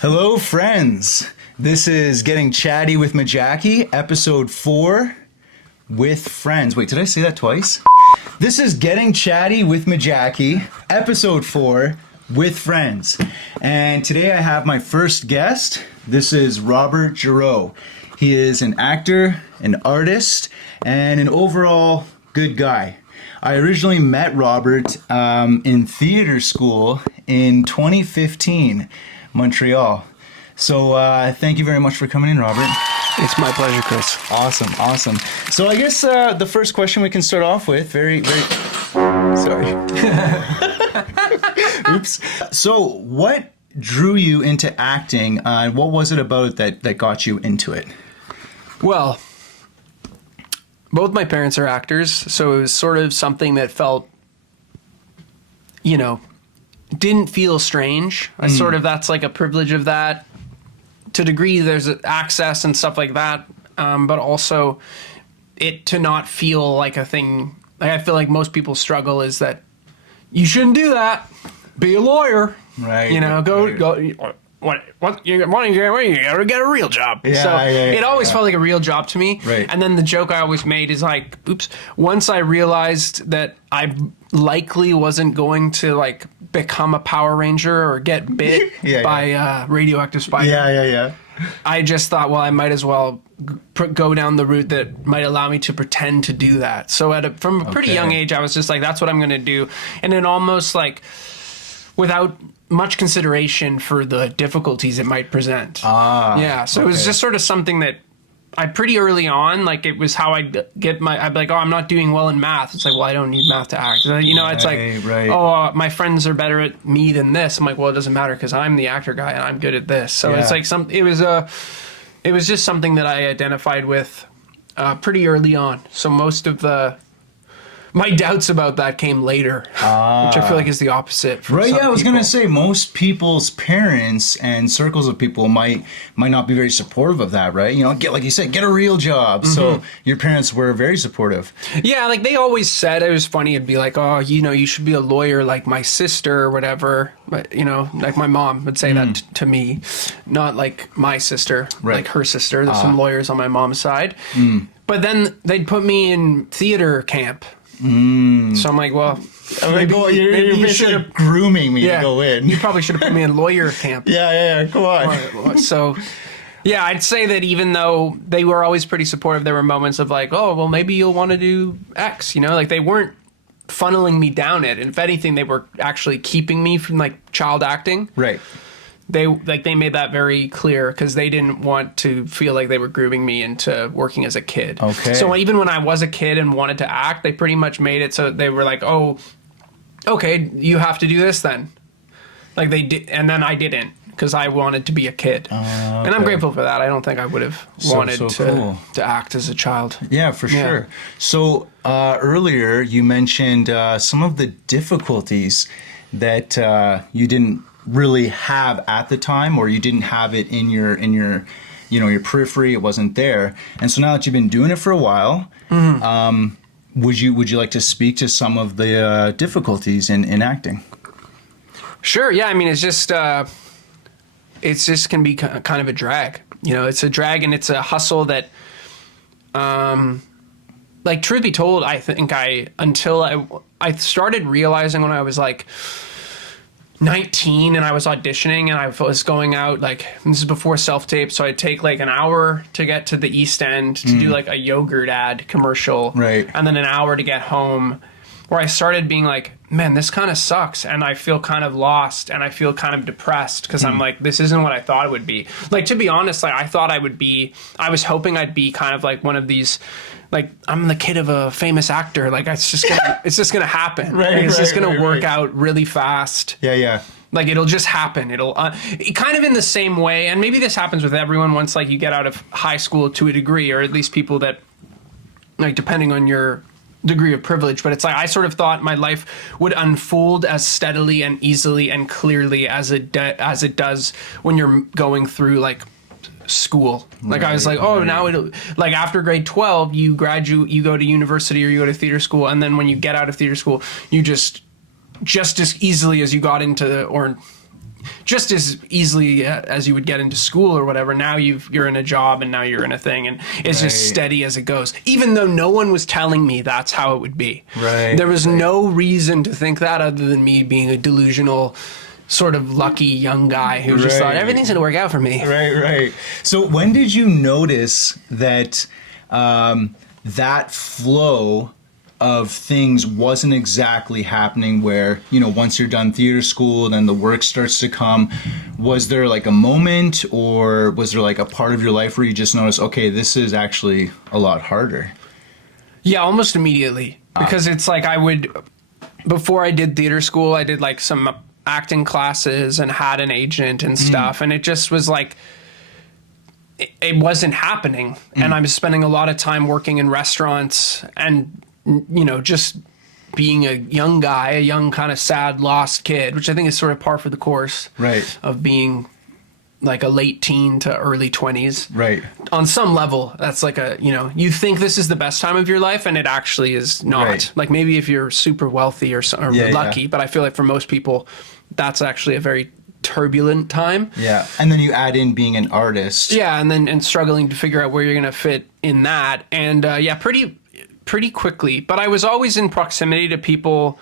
Hello, friends. This is Getting Chatty with Mejaki, episode 4 with friends. Wait, did I say that twice? This is Getting Chatty with Mejaki, episode 4 with friends. And today I have my first guest. This is Robert Giroux. He is an actor, an artist, and an overall good guy. I originally met Robert in theater school in 2015. Montreal. So thank you very much for coming in, Robert. It's my pleasure, Chris. Awesome. So I guess the first question we can start off with, very, sorry. Oops. So what drew you into acting? What was it about that got you into it? Well, both my parents are actors, so it was sort of something that felt, didn't feel strange. That's like a privilege of that. To a degree, there's access and stuff like that, but also it to not feel like a thing. Like I feel like most people struggle is that you shouldn't do that. Be a lawyer, right? Go. What you gotta get a real job. It always felt like a real job to me. Right. And then the joke I always made is like, oops. Once I realized that I likely wasn't going to become a Power Ranger or get bit by radioactive spider. I just thought, well, I might as well go down the route that might allow me to pretend to do that. So from a pretty young age, I was just like, that's what I'm going to do. And then almost like without much consideration for the difficulties it might present. So it was just sort of something that I pretty early on, like it was how I'd be like, oh, I'm not doing well in math. It's like, well, I don't need math to act. It's like, oh, my friends are better at me than this. I'm like, well, it doesn't matter because I'm the actor guy and I'm good at this. So it's like it was just something that I identified with pretty early on. So most of my doubts about that came later, which I feel like is the opposite. Right, I was going to say, most people's parents and circles of people might not be very supportive of that, right? Like you said, get a real job. Mm-hmm. So your parents were very supportive. Yeah, like they always said, it was funny, it'd be like, oh, you should be a lawyer like my sister or whatever. But, like my mom would say that to me, not like my sister, like her sister. There's some lawyers on my mom's side. But then they'd put me in theater camp. So I'm like, well, maybe you should have grooming me to go in. You probably should have put me in lawyer camp. Come on. So, I'd say that even though they were always pretty supportive, there were moments of like, oh, well, maybe you'll want to do X. Like they weren't funneling me down it. If anything, they were actually keeping me from like child acting. Right. They made that very clear because they didn't want to feel like they were grooming me into working as a kid. Okay. So even when I was a kid and wanted to act, they pretty much made it so they were like, oh, okay, you have to do this then. Like they did, and then I didn't because I wanted to be a kid. And I'm grateful for that. I don't think I would have wanted to act as a child. Yeah, for sure. So earlier you mentioned some of the difficulties that you didn't really have at the time, or you didn't have it in your your periphery. It wasn't there. And so now that you've been doing it for a while, would you like to speak to some of the difficulties in acting? Sure. Yeah. I mean, it's just can be kind of a drag. It's a drag and it's a hustle that, like, truth be told, I think until I started realizing when I was like 19 and I was auditioning and I was going out, like, this is before self-tape, so I'd take like an hour to get to the East End to do like a yogurt ad commercial, right, and then an hour to get home, where I started being like, man, this kind of sucks, and I feel kind of lost and I feel kind of depressed because I'm like, this isn't what I thought it would be. Like, to be honest, like I was hoping I'd be kind of like one of these, like, I'm the kid of a famous actor. Like, it's just gonna happen. Right, it's just gonna work out really fast. Yeah. Like, it'll just happen. It'll kind of in the same way, and maybe this happens with everyone once like you get out of high school to a degree, or at least people that, like, depending on your degree of privilege, but it's like I sort of thought my life would unfold as steadily and easily and clearly as it does when you're going through like school. Like, I was like, oh, now it'll, like, after grade 12 you graduate, you go to university or you go to theater school, and then when you get out of theater school you just as easily as you got into, or just as easily as you would get into school or whatever. Now you're in a job and now you're in a thing, and it's just steady as it goes. Even though no one was telling me that's how it would be. Right. There was no reason to think that other than me being a delusional, sort of lucky young guy who just thought everything's going to work out for me. Right. So when did you notice that that flow of things wasn't exactly happening where, once you're done theater school, then the work starts to come? Was there like a moment, or was there like a part of your life where you just noticed, okay, this is actually a lot harder? Yeah, almost immediately. Because it's like before I did theater school, I did like some acting classes and had an agent and stuff. And it just was like, it wasn't happening. And I was spending a lot of time working in restaurants and, just being a young guy, a young kind of sad, lost kid, which I think is sort of par for the course of being like a late teen to early 20s. Right. On some level, that's like you think this is the best time of your life, and it actually is not. Right. Like maybe if you're super wealthy or lucky, but I feel like for most people, that's actually a very turbulent time. Yeah. And then you add in being an artist. Yeah, and struggling to figure out where you're going to fit in that. And pretty quickly. But I was always in proximity to people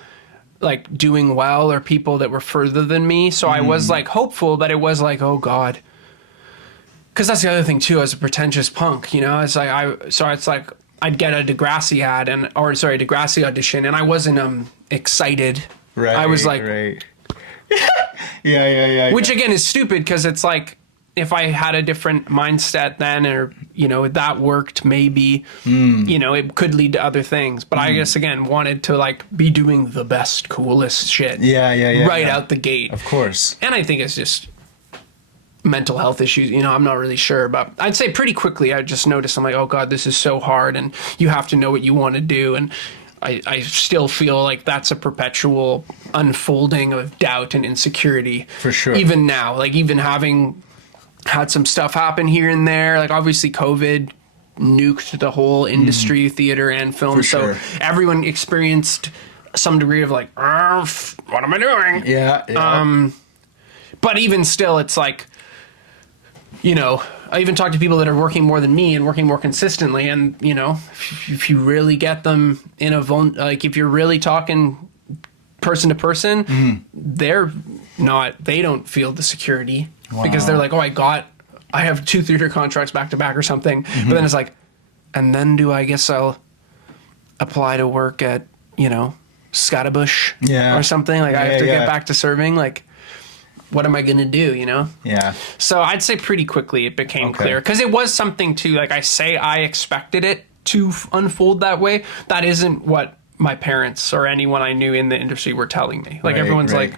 like doing well or people that were further than me. So I was like hopeful, but it was like, oh God. Because that's the other thing too, as a pretentious punk, it's like it's like I'd get a Degrassi Degrassi audition, and I wasn't excited. Right. I was like, yeah. Which again is stupid, because it's like, if I had a different mindset then, or, that worked, maybe, it could lead to other things. But I guess, again, wanted to like be doing the best, coolest shit. Right out the gate. Of course. And I think it's just mental health issues. I'm not really sure. But I'd say pretty quickly, I just noticed, I'm like, oh God, this is so hard. And you have to know what you want to do. And I still feel like that's a perpetual unfolding of doubt and insecurity. For sure. Even now, like even having had some stuff happen here and there, like obviously COVID nuked the whole industry, theater and film. For sure. So everyone experienced some degree of like, what am I doing? Yeah. But even still, it's like, I even talk to people that are working more than me and working more consistently. And, if you really get them in if you're really talking person to person, they don't feel the security. Wow. Because they're like, I have 2 theater contracts back to back or something. But then it's like, and then I guess I'll apply to work at, Scottibush or something. Like I have to get back to serving. Like, what am I going to do, Yeah. So I'd say pretty quickly it became clear. Because it was something too, like I say, I expected it to unfold that way. That isn't what my parents or anyone I knew in the industry were telling me. Like everyone's like,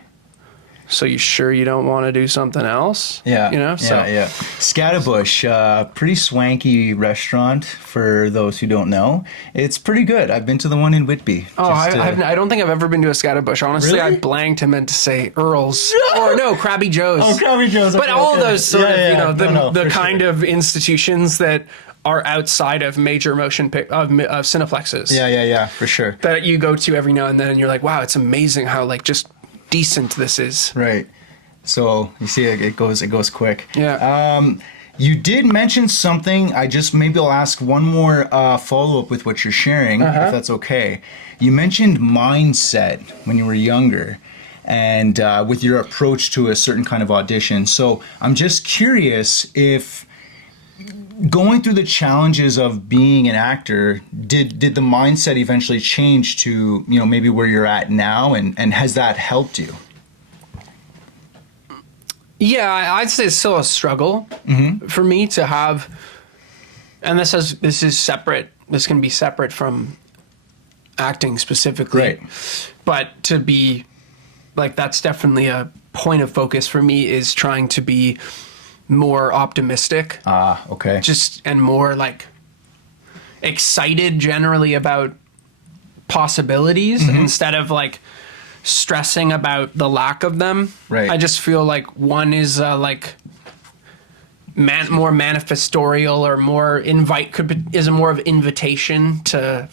so you sure you don't want to do something else? Yeah. Yeah. Scottibush, pretty swanky restaurant for those who don't know. It's pretty good. I've been to the one in Whitby. I don't think I've ever been to a Scottibush. Honestly, Really? I blanked and meant to say Earl's. Or no, Krabby Joe's. Oh, Krabby Joe's. But all those sort of, the for kind sure. of institutions that are outside of major motion of cineplexes. Yeah, for sure. That you go to every now and then and you're like, wow, it's amazing how like just decent this is. Right. So you see, it goes quick. Yeah. You did mention something. Maybe I'll ask one more follow up with what you're sharing, if that's okay. You mentioned mindset when you were younger, and with your approach to a certain kind of audition. So I'm just curious if, going through the challenges of being an actor, did the mindset eventually change to, maybe where you're at now, and has that helped you? Yeah, I'd say it's still a struggle for me to have, and this is separate. This can be separate from acting specifically, Right. But to be like, that's definitely a point of focus for me, is trying to be more optimistic. Okay. And more like excited generally about possibilities instead of like stressing about the lack of them. Right. I just feel like one is like more manifestorial, or more is a more of invitation to,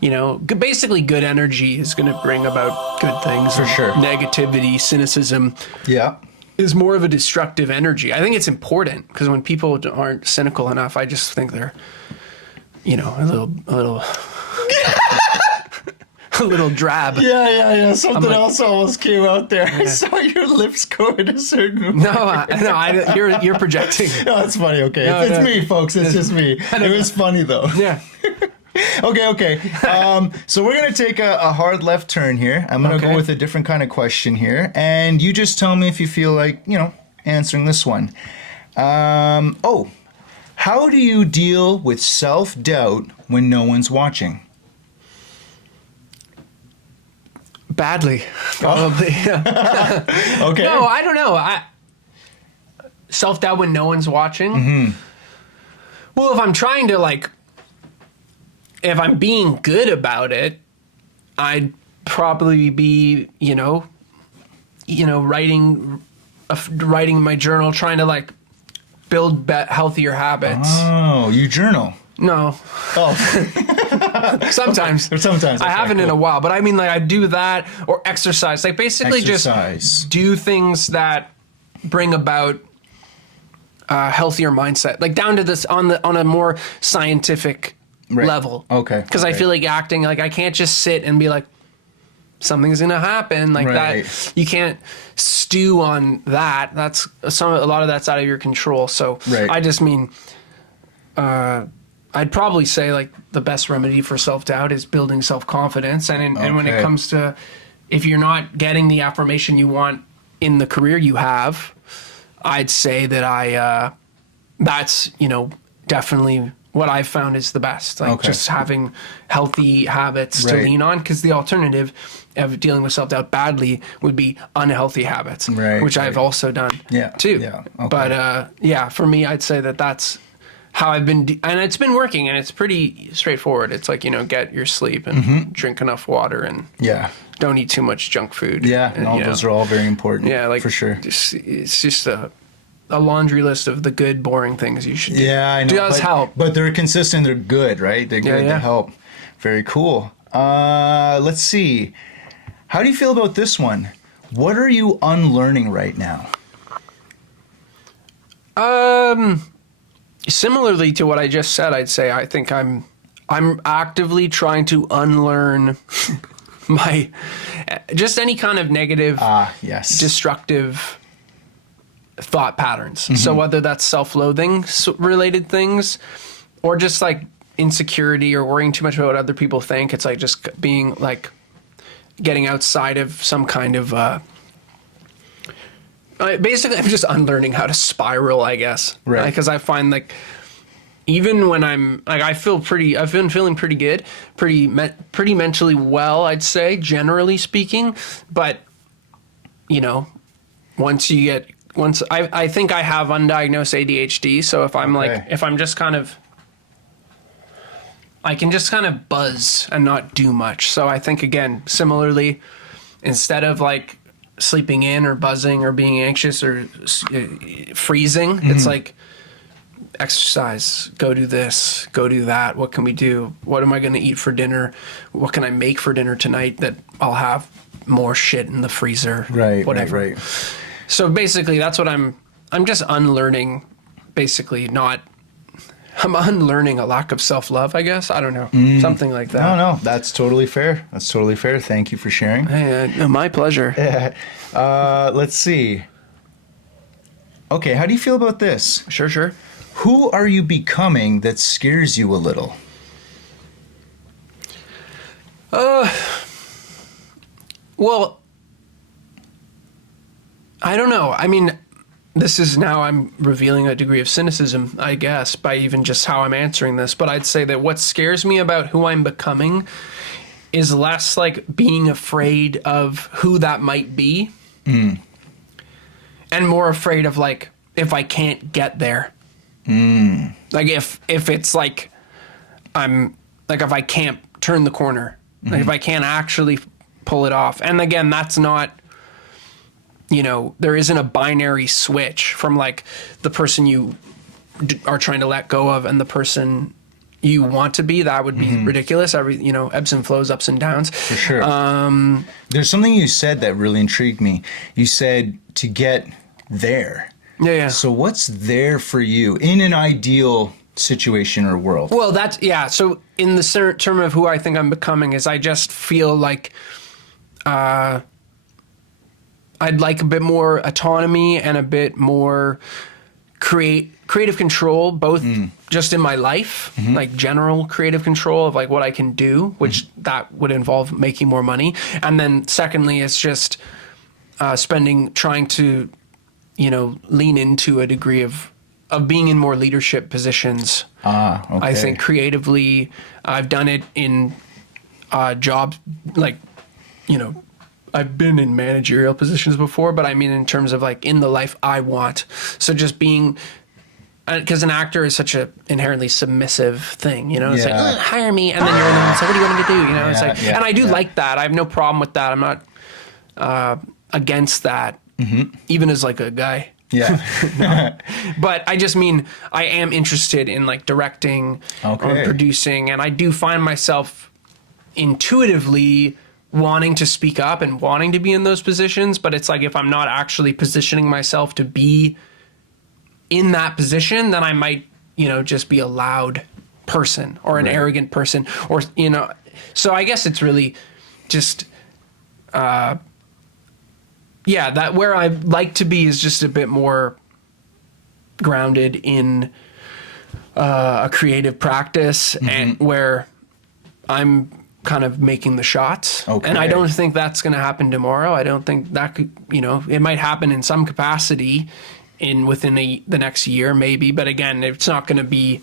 basically good energy is going to bring about good things. For sure. Negativity, cynicism. Yeah. is more of a destructive energy. I think it's important because when people aren't cynical enough, I just think they're, a little a little drab. Yeah. Something else almost came out there. Yeah. I saw your lips go in a certain way. You're projecting. No, it's funny. Okay, it's me, folks. It's just me. It was funny though. Yeah. Okay. So we're going to take a hard left turn here. I'm going to go with a different kind of question here. And you just tell me if you feel like, answering this one. How do you deal with self-doubt when no one's watching? Badly, probably. Oh. Okay. No, I don't know. Self-doubt when no one's watching? Mm-hmm. Well, if I'm trying to, if I'm being good about it, I'd probably be, writing my journal, trying to build healthier habits. Oh, you journal? No. Oh. Sometimes. Sometimes. I haven't in a while, but I mean, I do that or exercise. Basically just do things that bring about a healthier mindset. Down to this on a more scientific level. Okay. Because I feel like acting, I can't just sit and be like, something's gonna happen that. You can't stew on that. That's a lot of that's out of your control. So I just mean, I'd probably say the best remedy for self-doubt is building self-confidence. And when it comes to, if you're not getting the affirmation you want in the career you have, I'd say that that's definitely what I've found is the best. Just having healthy habits to lean on, because the alternative of dealing with self-doubt badly would be unhealthy habits, which I've also done too. Yeah. Okay. But for me, I'd say that's how I've been, and it's been working, and it's pretty straightforward. It's get your sleep and drink enough water and don't eat too much junk food. Yeah, and all those are all very important. Yeah, for sure. It's just a laundry list of the good, boring things you should do. Yeah, I know. It does help. But they're consistent. They're good, right? They're good to help. Very cool. Let's see. How do you feel about this one? What are you unlearning right now? Similarly to what I just said, I'd say I think I'm actively trying to unlearn my just any kind of negative, destructive thought patterns. Mm-hmm. So whether that's self-loathing related things, or just insecurity or worrying too much about what other people think, it's just being getting outside of some kind of basically I'm just unlearning how to spiral, I guess. Right. Because I find even when I'm I've been feeling pretty good, pretty mentally well, I'd say, generally speaking. But once I think I have undiagnosed ADHD, so if I'm if I'm just I can just kind of buzz and not do much. So I think, again, similarly, instead of sleeping in or buzzing or being anxious or freezing, it's exercise, go do this, go do that. What can we do? What am I going to eat for dinner? What can I make for dinner tonight that I'll have more shit in the freezer? Right. Whatever. Right. So basically, that's what I'm just unlearning. Basically, I'm unlearning a lack of self-love, I guess. I don't know. Something like that. No. That's totally fair. Thank you for sharing. Hey, my pleasure. Let's see. Okay, how do you feel about this? Sure. Who are you becoming that scares you a little? Well, I don't know. I mean, this is now I'm revealing a degree of cynicism, I guess, by even just how I'm answering this. But I'd say that what scares me about who I'm becoming is less being afraid of who that might be, and more afraid of if I can't get there. If it's I'm if I can't turn the corner, if I can't actually pull it off. And again, that's not, there isn't a binary switch from the person you are trying to let go of and the person you want to be. That would be ridiculous. Ebbs and flows, ups and downs. For sure. There's something you said that really intrigued me. You said to get there. Yeah. So what's there for you in an ideal situation or world? Well, so in the term of who I think I'm becoming is I just feel like I'd like a bit more autonomy and a bit more creative control, both just in my life, like general creative control of like what I can do, which that would involve making more money. And then secondly, it's just trying to, lean into a degree of being in more leadership positions. Okay. I think creatively, I've done it in jobs like, I've been in managerial positions before, but I mean in terms of like in the life I want. So just being, because an actor is such a inherently submissive thing, It's like, hire me, and then you're in the so what do you want me to do? It's like, and I do like that. I have no problem with that. I'm not against that, even as like a guy. Yeah. But I just mean I am interested in like directing or producing, and I do find myself intuitively wanting to speak up and wanting to be in those positions, but it's like if I'm not actually positioning myself to be in that position, then I might, just be a loud person or an arrogant person or, so I guess it's really just, that where I'd like to be is just a bit more grounded in a creative practice and where I'm kind of making the shots. Okay. And I don't think that's going to happen tomorrow. I don't think that could, it might happen in some capacity within the next year maybe, but again, it's not going to be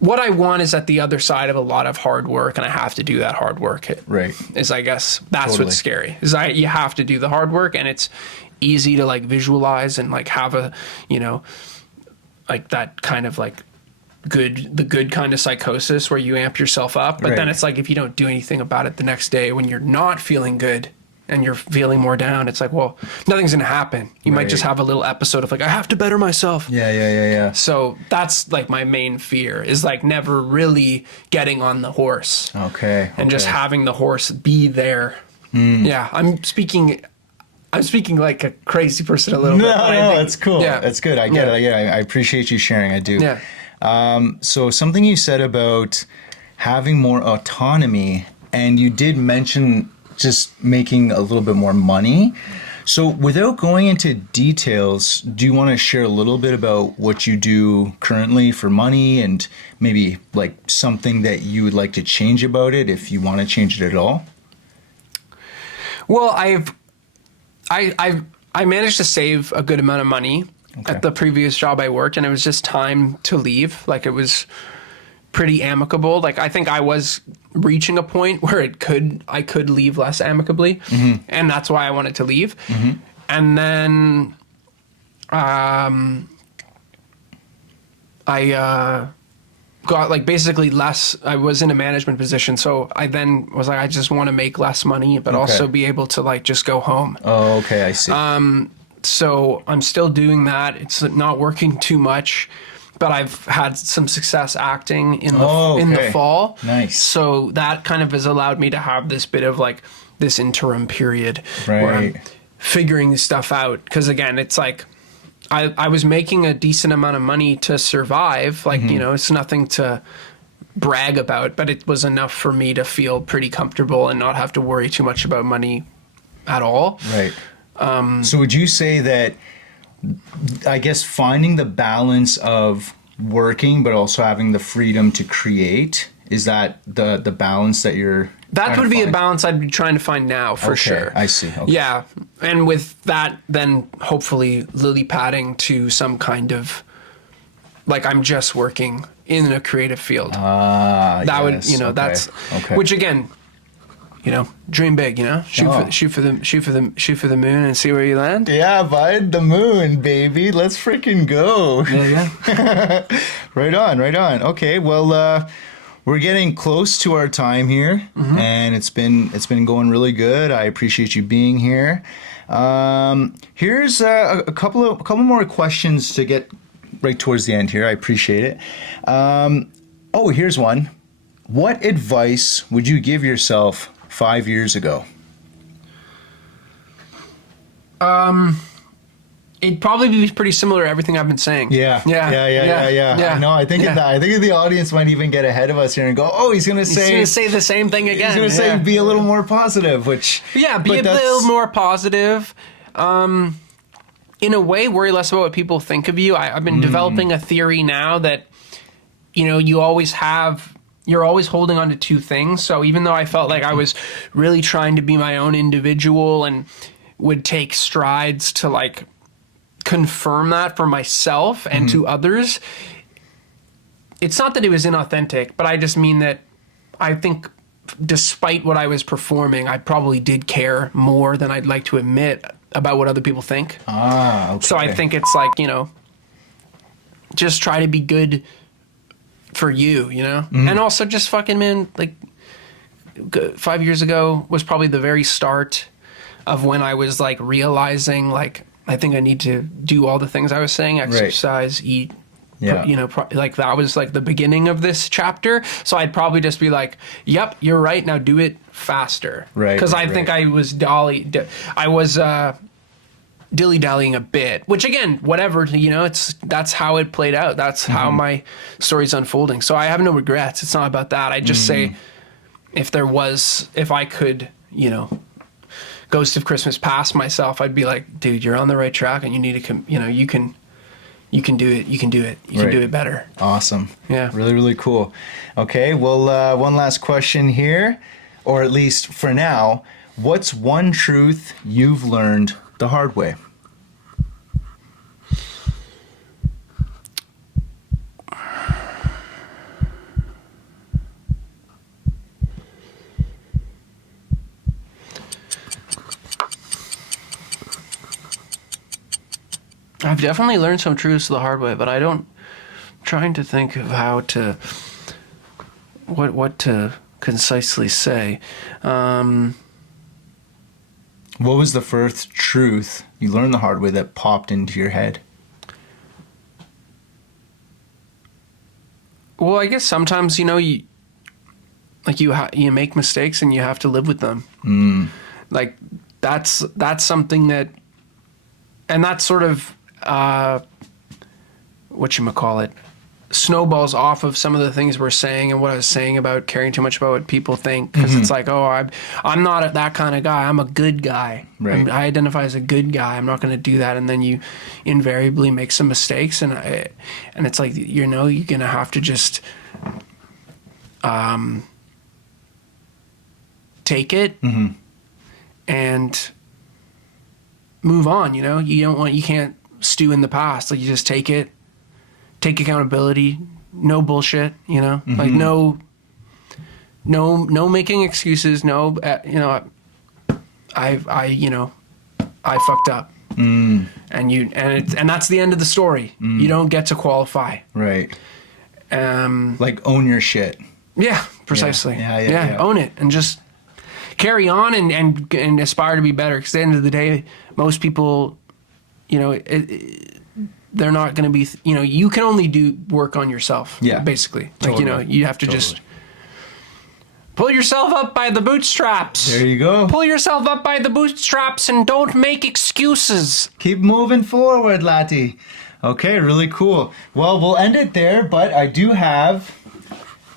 what I want is at the other side of a lot of hard work, and I have to do that hard work. Right. Is I guess that's what's scary. You have to do the hard work, and it's easy to like visualize and like have a, like that kind of like the good kind of psychosis where you amp yourself up. But then it's like if you don't do anything about it the next day when you're not feeling good and you're feeling more down, it's like, well, nothing's going to happen. You might just have a little episode of like, I have to better myself. Yeah. So that's like my main fear is like never really getting on the horse. Okay. And just having the horse be there. Yeah. I'm speaking like a crazy person a little bit. No, that's cool. Yeah. That's good. I get it. I appreciate you sharing. I do. Yeah. So something you said about having more autonomy, and you did mention just making a little bit more money. So without going into details, do you want to share a little bit about what you do currently for money and maybe like something that you would like to change about it if you want to change it at all? Well, I managed to save a good amount of money at the previous job I worked, and it was just time to leave. Like it was pretty amicable. Like I think I was reaching a point where I could leave less amicably, and that's why I wanted to leave. And then I got like basically less. I was in a management position, so I then was like, I just want to make less money, but also be able to like just go home. Oh, okay, I see. So I'm still doing that. It's not working too much, but I've had some success acting in the fall. Nice. So that kind of has allowed me to have this bit of like this interim period where I'm figuring stuff out. Because again, it's like I was making a decent amount of money to survive. Like, it's nothing to brag about, but it was enough for me to feel pretty comfortable and not have to worry too much about money at all. Right. So would you say that, I guess, finding the balance of working but also having the freedom to create, is that the balance that you're that would be a balance I'd be trying to find now for sure. I see. Okay. Yeah. And with that, then hopefully lily padding to some kind of like I'm just working in a creative field. That would, that's which again, dream big, shoot for the moon and see where you land. Yeah, bud, the moon, baby. Let's freaking go. Yeah. Right on. Okay, well, we're getting close to our time here, and it's been going really good. I appreciate you being here. Here's a couple more questions to get right towards the end here. I appreciate it. Here's one. What advice would you give yourself 5 years ago? It'd probably be pretty similar to everything I've been saying. Yeah. I know. I think the audience might even get ahead of us here and go, "Oh, he's gonna say the same thing again." He's gonna say be a little more positive, which be a little more positive. In a way, worry less about what people think of you. I've been developing a theory now that you're always holding on to two things. So even though I felt like I was really trying to be my own individual and would take strides to like confirm that for myself and to others, it's not that it was inauthentic, but I just mean that I think despite what I was performing, I probably did care more than I'd like to admit about what other people think. Okay. So I think it's like, just try to be good for you, and also just fucking, man, like 5 years ago was probably the very start of when I was like realizing like I think I need to do all the things I was saying, exercise, eat, like that was like the beginning of this chapter. So I'd probably just be like, yep, you're right. Now do it faster. Right. Because I think I was dilly-dallying a bit, which again, whatever, that's how it played out. That's how my story's unfolding. So I have no regrets. It's not about that. I just say if I could, Ghost of Christmas past myself, I'd be like, dude, you're on the right track and you need to, you can do it. You can do it. You can do it better. Awesome. Yeah. Really, really cool. Okay. Well, one last question here, or at least for now, what's one truth you've learned the hard way? I've definitely learned some truths the hard way, but I'm trying to think of how to, what to concisely say. What was the first truth you learned the hard way that popped into your head? Well, I guess sometimes, you make mistakes and you have to live with them. Like that's something that, and that's sort of, whatchamacallit, snowballs off of some of the things we're saying and what I was saying about caring too much about what people think. Because it's like, I'm not that kind of guy. I'm a good guy. Right. I identify as a good guy. I'm not going to do that. And then you invariably make some mistakes. And it's like, you're going to have to just take it and move on. You can't stew in the past. Like, you just take accountability, no bullshit, like no making excuses. No, I fucked up. And that's the end of the story. You don't get to qualify. Right. Like, own your shit. Yeah, precisely. Yeah. Own it and just carry on and aspire to be better. Because at the end of the day, most people, they're not going to be, you can only do work on yourself. Yeah. Basically. Totally. Like, you have to just pull yourself up by the bootstraps. There you go. Pull yourself up by the bootstraps and don't make excuses. Keep moving forward, Laddie. Okay, really cool. Well, we'll end it there, but I do have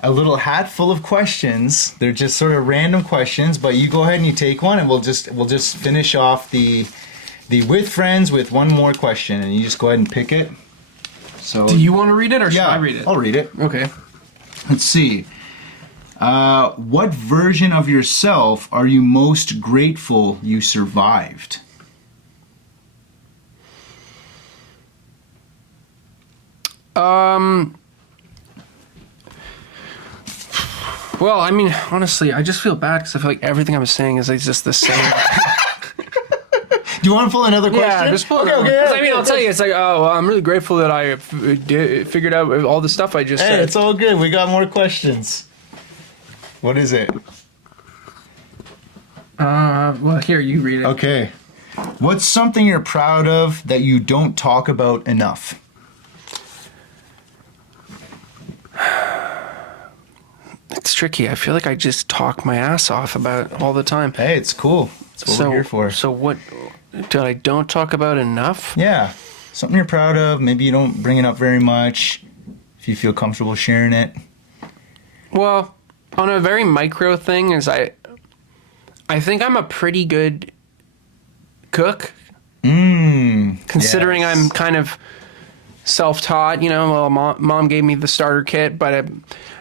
a little hat full of questions. They're just sort of random questions, but you go ahead and you take one, and we'll just finish off the with friends with one more question, and you just go ahead and pick it. So, do you want to read it, or should I read it? I'll read it. Okay. Let's see. What version of yourself are you most grateful you survived? Well, I mean, honestly, I just feel bad because I feel like everything I'm saying is like just the same. Do you want to pull another question? Yeah, just pull another one. I mean, I'll tell you, it's like, I'm really grateful that I figured out all the stuff I just said. Hey, it's all good. We got more questions. What is it? Well, here, you read it. Okay. What's something you're proud of that you don't talk about enough? It's tricky. I feel like I just talk my ass off about all the time. Hey, it's cool. That's what we're here for. So what? that I don't talk about enough? Yeah. Something you're proud of. Maybe you don't bring it up very much. If you feel comfortable sharing it. Well, on a very micro thing is I think I'm a pretty good cook. Considering yes. I'm kind of self-taught, you know, well, mom gave me the starter kit, but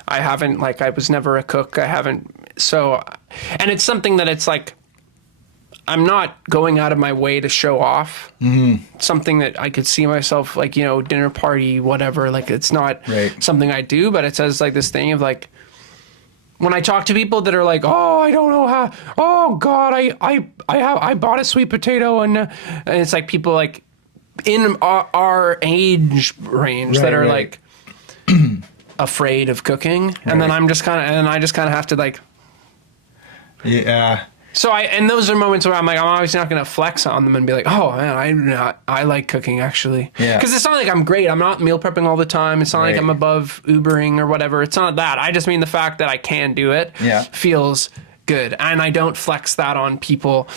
I haven't, like, I was never a cook. I haven't, so, and it's something that it's like, I'm not going out of my way to show off. Something that I could see myself, like, you know, dinner party, whatever. Like, it's not something I do, but it says like this thing of like, when I talk to people that are like, oh, I don't know how, oh God, I bought a sweet potato, and it's like people like in our age range that are like afraid of cooking, and then I just kind of have to like, yeah. So and those are moments where I'm like, I'm always not going to flex on them and be like, oh man, I like cooking actually. Yeah. Because it's not like I'm great. I'm not meal prepping all the time. It's not like I'm above Ubering or whatever. It's not that. I just mean the fact that I can do it feels good. And I don't flex that on people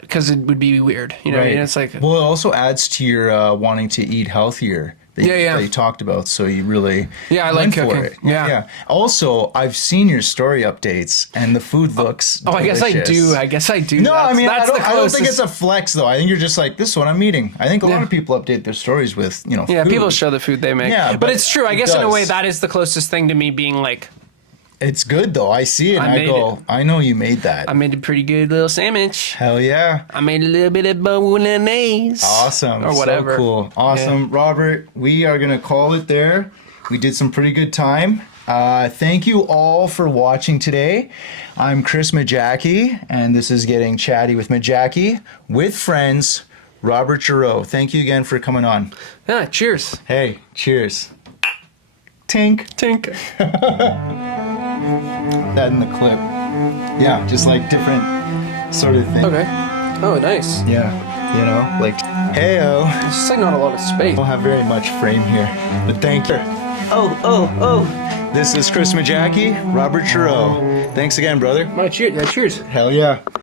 because it would be weird. You know what I mean? It's like, well, it also adds to your wanting to eat healthier. That you talked about, so you really I like cooking. For it. Yeah. Also, I've seen your story updates, and the food looks delicious. I guess I do. No, I mean, I don't think it's a flex, though. I think you're just like, this is what I'm eating. I think a lot of people update their stories with, you know, food. People show the food they make. Yeah, but it's true. I guess in a way that is the closest thing to me being like, it's good, though. I see it, and I go, I know you made that. I made a pretty good little sandwich. Hell yeah. I made a little bit of bolognese. Awesome. Or whatever. So cool. Awesome. Yeah. Robert, we are going to call it there. We did some pretty good time. Thank you all for watching today. I'm Chris Mejaki, and this is Getting Chatty with Mejaki with friends, Robert Giroux. Thank you again for coming on. Yeah, cheers. Hey, cheers. Tink. Tink. That in the clip. Yeah, just like different sort of thing. Okay. Oh, nice. Yeah, you know, like, hey-o. It's just like not a lot of space. I don't have very much frame here, but thank you. Oh. This is Chris Mejaki, Robert Giroux. Thanks again, brother. My cheers. Yeah, cheers. Hell yeah.